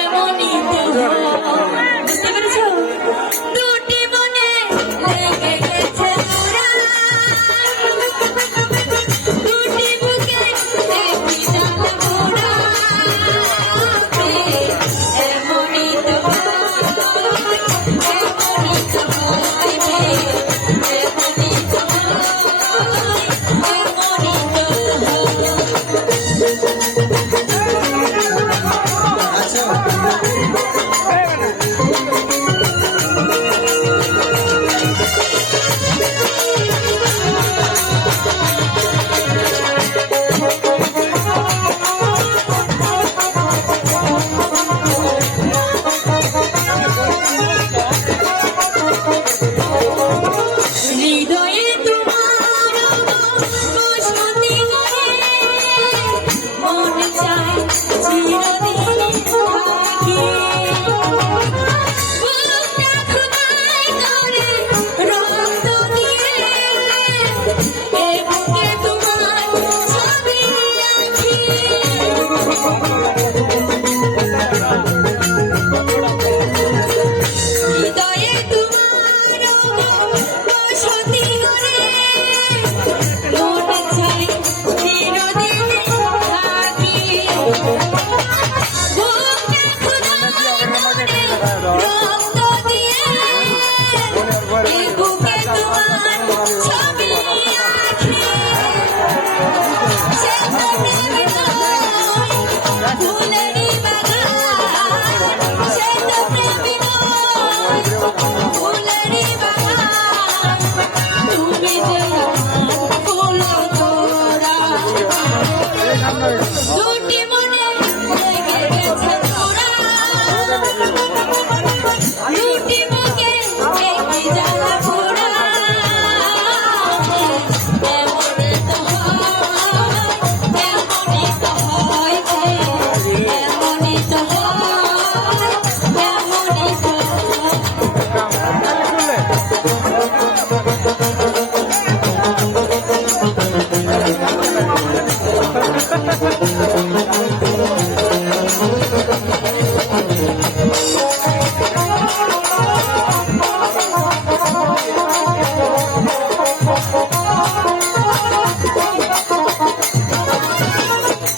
এমনই তো বুঝতে পেরেছো? দুটি মনে লেগে গেছে জোড়া, দুটি বুকে একটি ডাল মোড়া, এমনই তো এমনই তো হইবে, এমনই তো হৃদয়ে তোমার বসতি করে মন চাই চিরদিন থাকি, বুকটা খোদাই করে রক্ত দিয়ে এ বুকে তোমার ছবি আঁকি। হৃদয়ে তোমার বসতি করে মন চাই চিরদিন থাকি, বুকটা খোদাই করে রক্ত দিয়ে এ বুকে তোমার ছবি আঁকি। সে ফুলেরই বাগান, সে তো প্রেমী নয় ফুলেরই বাগান, তুমি যে আমার ফুল তোড়া, দুটি মনে লেগে গেছে জোড়া, দুটি বুকে একটি জ্বালা পোড়া, এমনই তো হয়, এমনই তো হয়, এমনই তো হয়, এমনই তো হয়।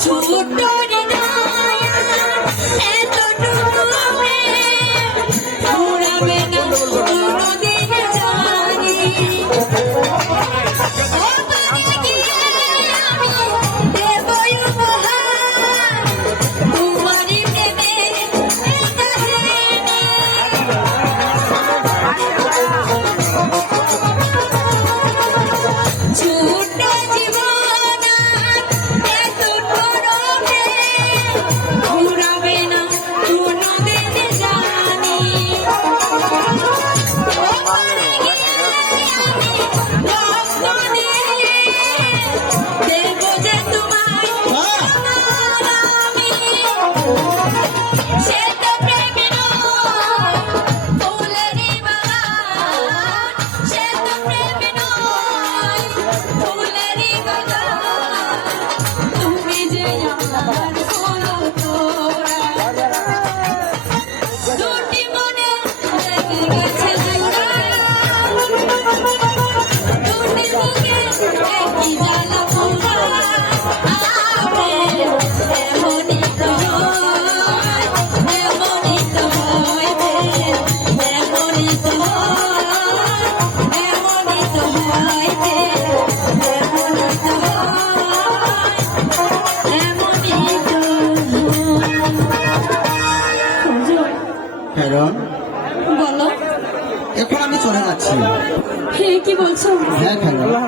ছোট রে দয়া এতটুকু প্রেম ফুরাবে না কোনোদিন জানি, ও বাড়ি গিয়ে আমি দেবই উপহার তোমারই প্রেমের কাহিনী। ছোট জীবন এতটুকু প্রেম ফুরাবে না কোনোদিন জানি, ও বাড়ি গিয়ে আমি রক্ত দিয়ে দেবো যে তোমায় আমার আমি। সে তো প্রেমী নয় ফুলেরই বাগান, সে তো প্রেমী নয় ফুলেরই বাগান, তুমি যে আমার ফুল তোড়া, দুটি মনে লেগে গেছে জোড়া, দুটি বুকে একটি জ্বালা পোড়া, এমনই তো হয়, এমনই তো হয়, এমনই তো হয়, এমনই তো হয়, এমনই তো হয়, এমনই তো হয়। কারণ বলো, এখন আমি চলে যাচ্ছি। কি বলছো? হ্যাঁ, কারণ